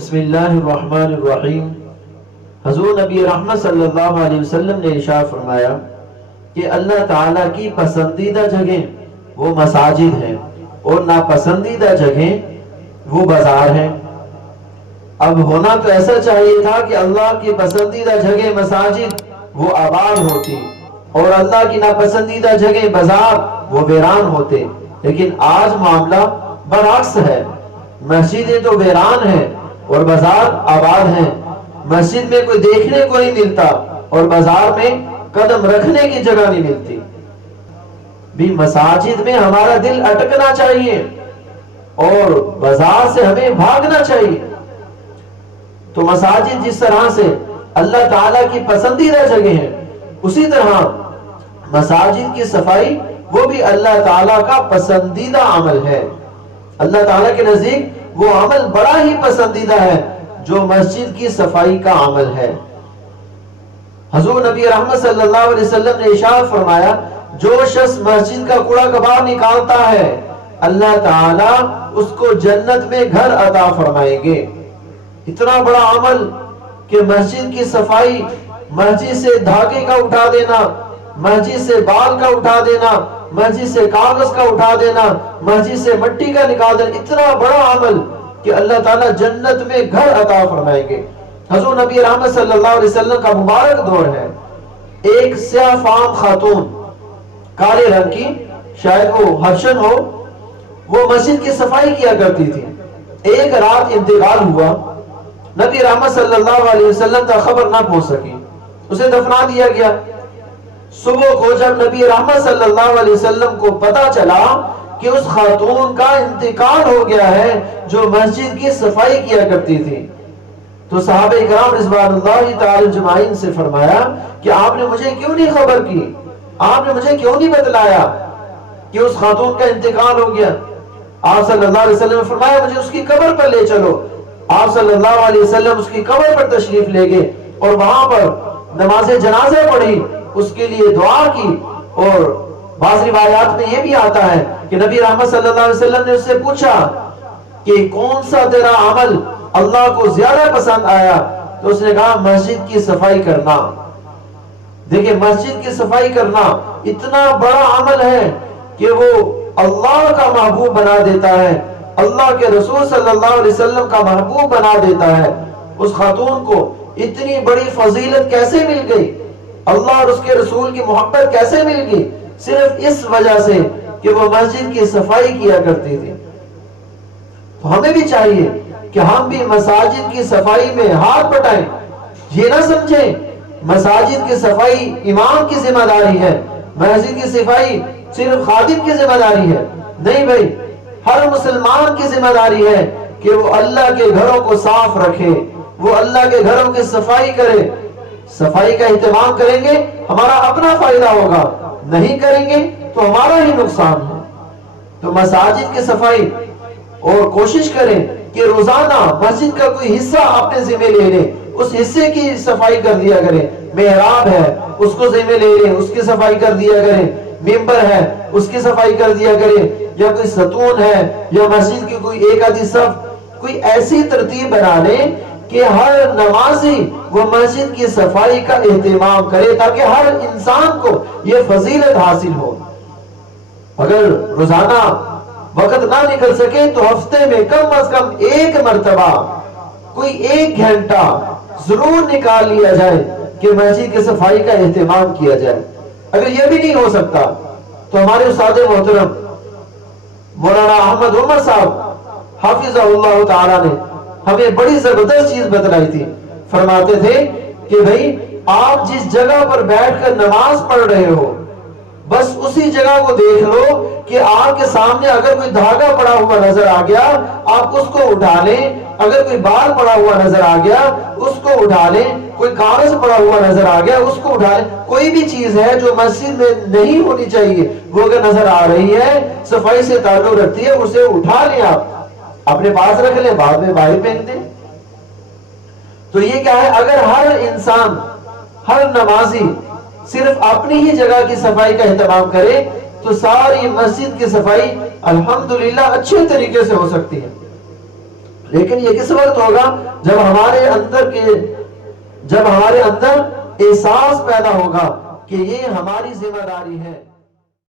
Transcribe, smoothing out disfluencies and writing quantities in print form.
بسم اللہ الرحمن الرحیم۔ حضور نبی رحمت صلی اللہ علیہ وسلم نے ارشاد فرمایا کہ اللہ تعالیٰ کی پسندیدہ جگہیں وہ مساجد ہیں اور ناپسندیدہ جگہیں وہ بازار ہیں۔ اب ہونا تو ایسا چاہیے تھا کہ اللہ کی پسندیدہ جگہ مساجد وہ آباد ہوتی اور اللہ کی ناپسندیدہ جگہ بازار وہ ویران ہوتے، لیکن آج معاملہ برعکس ہے۔ مسجدیں تو ویران ہیں اور بازار آباد ہیں۔ مسجد میں کوئی دیکھنے کو نہیں ملتا اور بازار میں قدم رکھنے کی جگہ نہیں ملتی۔ بھی مساجد میں ہمارا دل اٹکنا چاہیے اور بازار سے ہمیں بھاگنا چاہیے۔ تو مساجد جس طرح سے اللہ تعالیٰ کی پسندیدہ جگہ ہیں، اسی طرح مساجد کی صفائی وہ بھی اللہ تعالیٰ کا پسندیدہ عمل ہے۔ اللہ تعالیٰ کے نزدیک وہ عمل بڑا ہی پسندیدہ ہے جو مسجد کی صفائی کا عمل ہے۔ حضور نبی رحمت صلی اللہ علیہ وسلم نے ارشاد فرمایا، جو شخص مسجد کا کوڑا کباڑ نکالتا ہے اللہ تعالیٰ اس کو جنت میں گھر عطا فرمائیں گے۔ اتنا بڑا عمل کہ مسجد کی صفائی، مسجد سے دھاگے کا اٹھا دینا، مسجد سے بال کا اٹھا دینا، مسجد سے کاغذ کا اٹھا دینا، مسجد سے مٹی کا نکال دینا، اتنا بڑا عمل کہ اللہ تعالیٰ جنت میں گھر عطا فرمائیں گے۔ حضور نبی رحمت صلی اللہ علیہ وسلم کا مبارک دور ہے۔ ایک سیاہ فام خاتون، کالے رنگ کی، شاید وہ حبشن ہو، وہ مسجد کی صفائی کیا کرتی تھی۔ ایک رات انتقال ہوا، نبی رحمت صلی اللہ علیہ وسلم تک خبر نہ پہنچ سکی، اسے دفنا دیا گیا۔ صبح کو جب نبی رحمت صلی اللہ علیہ وسلم کو پتا چلا کہ اس خاتون کا انتقال ہو گیا ہے جو مسجد کی صفائی کیا کرتی تھی، تو صحابہ اکرام رضوان اللہ تعالی اجمعین سے فرمایا کہ آپ نے مجھے کیوں نہیں خبر کی، آپ نے مجھے کیوں نہیں بتلایا کہ اس خاتون کا انتقال ہو گیا۔ آپ صلی اللہ علیہ وسلم نے فرمایا مجھے اس کی قبر پر لے چلو۔ آپ صلی اللہ علیہ وسلم اس کی قبر پر تشریف لے گئے اور وہاں پر نماز جنازہ پڑھی، اس کے لیے دعا کی، اور بعض روایات میں یہ بھی آتا ہے کہ نبی رحمت صلی اللہ علیہ وسلم نے اس سے پوچھا کہ کون سا تیرا عمل اللہ کو زیادہ پسند آیا، تو اس نے کہا مسجد کی صفائی کرنا۔ دیکھیں مسجد کی صفائی کرنا اتنا بڑا عمل ہے کہ وہ اللہ کا محبوب بنا دیتا ہے، اللہ کے رسول صلی اللہ علیہ وسلم کا محبوب بنا دیتا ہے۔ اس خاتون کو اتنی بڑی فضیلت کیسے مل گئی، اللہ اور اس کے رسول کی محبت کیسے مل گئی؟ صرف اس وجہ سے کہ وہ مسجد کی صفائی کیا کرتی تھی۔ تو ہمیں بھی چاہیے کہ ہم بھی مساجد کی صفائی میں ہاتھ بٹائیں۔ یہ نہ سمجھیں مساجد کی صفائی امام کی ذمہ داری ہے، مسجد کی صفائی صرف خادم کی ذمہ داری ہے، نہیں بھائی، ہر مسلمان کی ذمہ داری ہے کہ وہ اللہ کے گھروں کو صاف رکھے، وہ اللہ کے گھروں کی صفائی کرے۔ صفائی کا اہتمام کریں گے ہمارا اپنا فائدہ ہوگا، نہیں کریں گے تو ہمارا ہی نقصان ہے۔ تو مساجد کی صفائی، اور کوشش کریں کہ روزانہ مسجد کا کوئی حصہ اپنے ذمہ لے لیں، اس حصے کی صفائی کر دیا کریں۔ محراب ہے اس کو ذمہ لے لیں، اس کی صفائی کر دیا کریں۔ ممبر ہے اس کی صفائی کر دیا کریں، یا کوئی ستون ہے یا مسجد کی کوئی ایک آدھی صف، کوئی ایسی ترتیب بنا لیں کہ ہر نمازی وہ مسجد کی صفائی کا اہتمام کرے تاکہ ہر انسان کو یہ فضیلت حاصل ہو۔ اگر روزانہ وقت نہ نکل سکے تو ہفتے میں کم از کم ایک مرتبہ کوئی ایک گھنٹہ ضرور نکال لیا جائے کہ مسجد کی صفائی کا اہتمام کیا جائے۔ اگر یہ بھی نہیں ہو سکتا تو ہمارے استاد محترم مولانا احمد عمر صاحب حافظہ اللہ تعالی نے ہمیں بڑی زبردست چیز بتلائی تھی۔ فرماتے تھے کہ بھئی آپ جس جگہ پر بیٹھ کر نماز پڑھ رہے ہو بس اسی جگہ کو دیکھ لو کہ آپ کے سامنے اگر کوئی دھاگا پڑا ہوا نظر آ گیا آپ اس کو اٹھا لیں، اگر کوئی بال پڑا ہوا نظر آ گیا اس کو اٹھا لیں، کوئی کاغذ پڑا ہوا نظر آ گیا اس کو اٹھا لیں۔ کوئی بھی چیز ہے جو مسجد میں نہیں ہونی چاہیے وہ اگر نظر آ رہی ہے، صفائی سے تعلق رکھتی ہے، اسے اٹھا لیں، آپ اپنے پاس رکھ لیں، بعد میں باہر پھینک دیں۔ تو یہ کیا ہے، اگر ہر انسان، ہر نمازی صرف اپنی ہی جگہ کی صفائی کا اہتمام کرے تو ساری مسجد کی صفائی الحمدللہ اچھے طریقے سے ہو سکتی ہے۔ لیکن یہ کس وقت ہوگا؟ جب ہمارے اندر احساس پیدا ہوگا کہ یہ ہماری ذمہ داری ہے.